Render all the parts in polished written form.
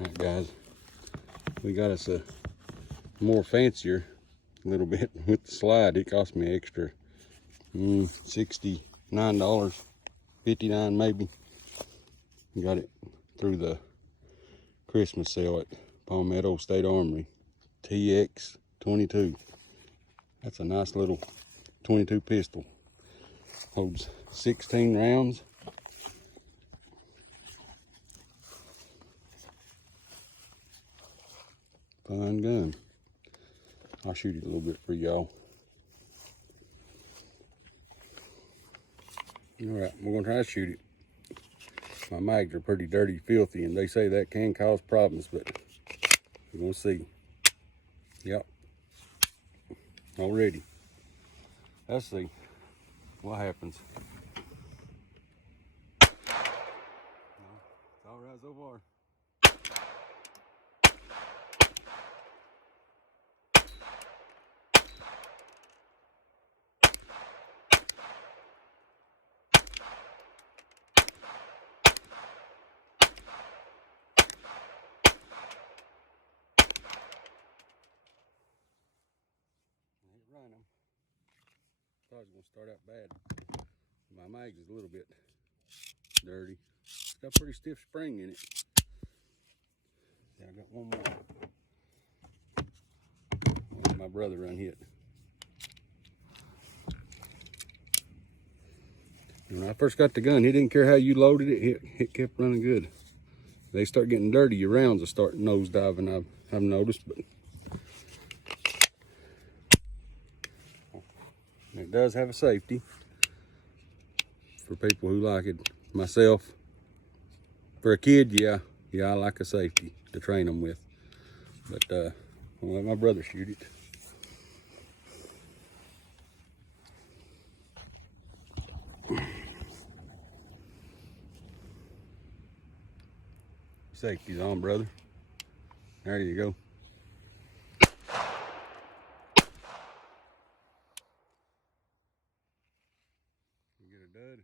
Alright guys, we got us a more fancier little bit with the slide. It cost me extra $69, $59 maybe. Got it through the Christmas sale at Palmetto State Armory. TX22. That's a nice little 22 pistol. Holds 16 rounds. Fun gun. I'll shoot it a little bit for y'all. Alright, we're gonna try to shoot it. My mags are pretty dirty, filthy, and they say that can cause problems, but we're gonna see. Yep. Already. Let's see what happens. It's alright so far. Running. Thought it was gonna start out bad. My mag is a little bit dirty. It's got a pretty stiff spring in it. Yeah, I got one more. My brother unhit. When I first got the gun, he didn't care how you loaded it. It kept running good. They start getting dirty, your rounds will start nose diving. I've noticed, but it does have a safety for people who like it. Myself, for a kid, yeah, I like a safety to train them with. But I'll let my brother shoot it. Safety's on, brother. There you go. Get a dud.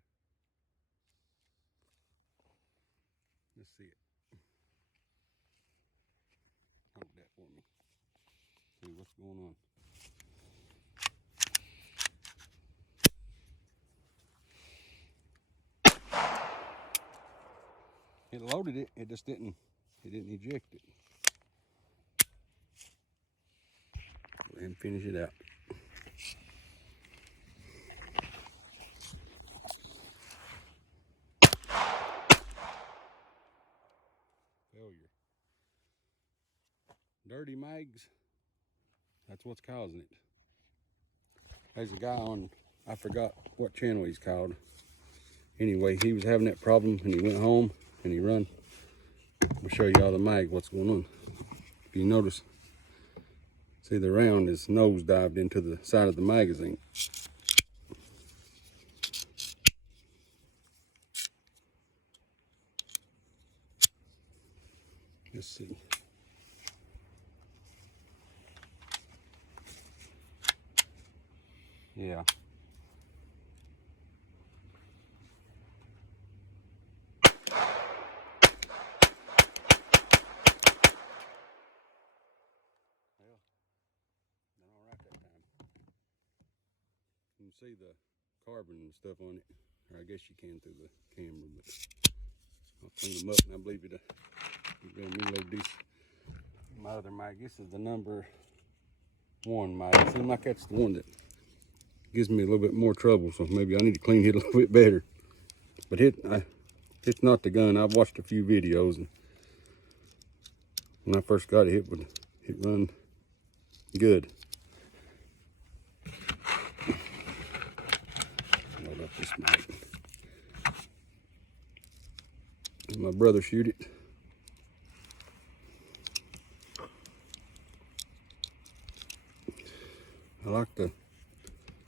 Let's see it. Hold that for me. See what's going on. It loaded it. It just didn't. It didn't eject it. Go ahead and finish it out. Failure. Dirty mags. That's what's causing it. There's a guy on, I forgot what channel he's called. Anyway, he was having that problem and he went home and he run. I'll show y'all the mag, what's going on. If you notice, see the round is nose dived into the side of the magazine. Let's see. Yeah. You can see the carbon and stuff on it, or I guess you can through the camera, but I'll clean them up and I believe it'll reload this. My other mag, this is the number 1 mag. It seems like that's the one that gives me a little bit more trouble, so maybe I need to clean it a little bit better. But it's not the gun. I've watched a few videos, and when I first got it, it run good. Load up this mag. Let my brother shoot it.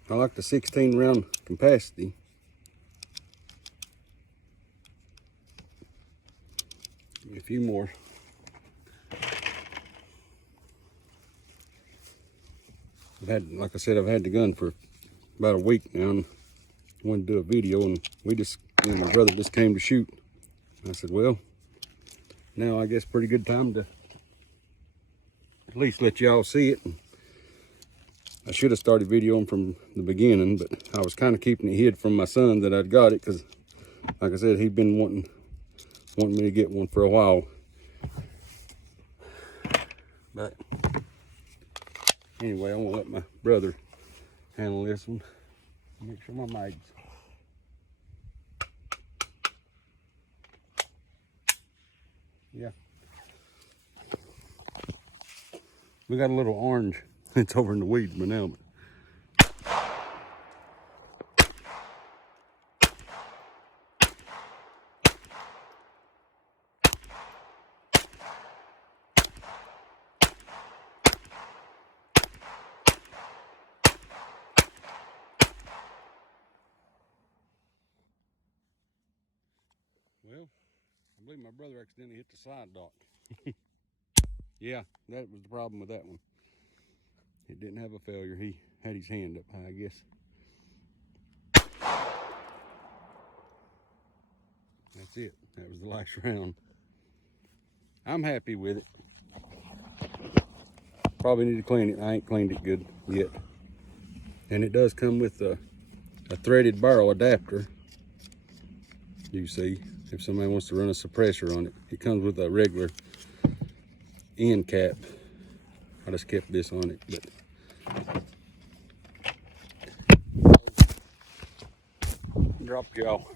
I like the 16 round capacity. Give me a few more. Like I said, I've had the gun for about a week now, and I wanted to do a video, and my brother just came to shoot. I said, well, now I guess pretty good time to at least let y'all see it. I should have started videoing from the beginning, but I was kind of keeping it hid from my son that I'd got it, because like I said, he'd been wanting me to get one for a while. But anyway, I'm gonna let my brother handle this one. Make sure my mic's. Yeah. We got a little orange. It's over in the weeds by now. But well, I believe my brother accidentally hit the side dock. Yeah, that was the problem with that one. It didn't have a failure. He had his hand up high, I guess. That's it. That was the last round. I'm happy with it. Probably need to clean it. I ain't cleaned it good yet. And it does come with a threaded barrel adapter. You see, if somebody wants to run a suppressor on it, it comes with a regular end cap. I just kept this on it, but drop y'all.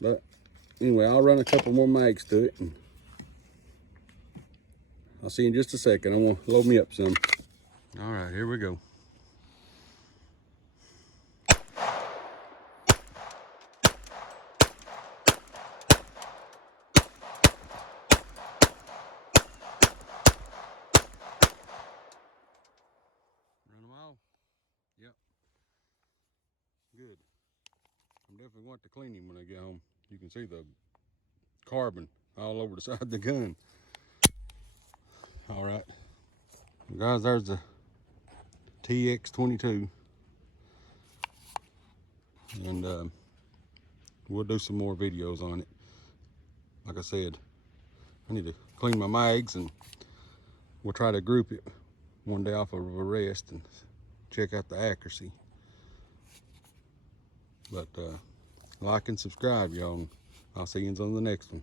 But anyway, I'll run a couple more mics to it, and I'll see you in just a second. I'm gonna load me up some. All right, here we go. Run them all? Yep. Good. I'm definitely going to clean him when I get home. You can see the carbon all over the side of the gun. All right. Guys, there's the TX22. And we'll do some more videos on it. Like I said, I need to clean my mags, and we'll try to group it one day off of a rest and check out the accuracy. But like and subscribe, y'all. I'll see you on the next one.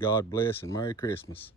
God bless and Merry Christmas.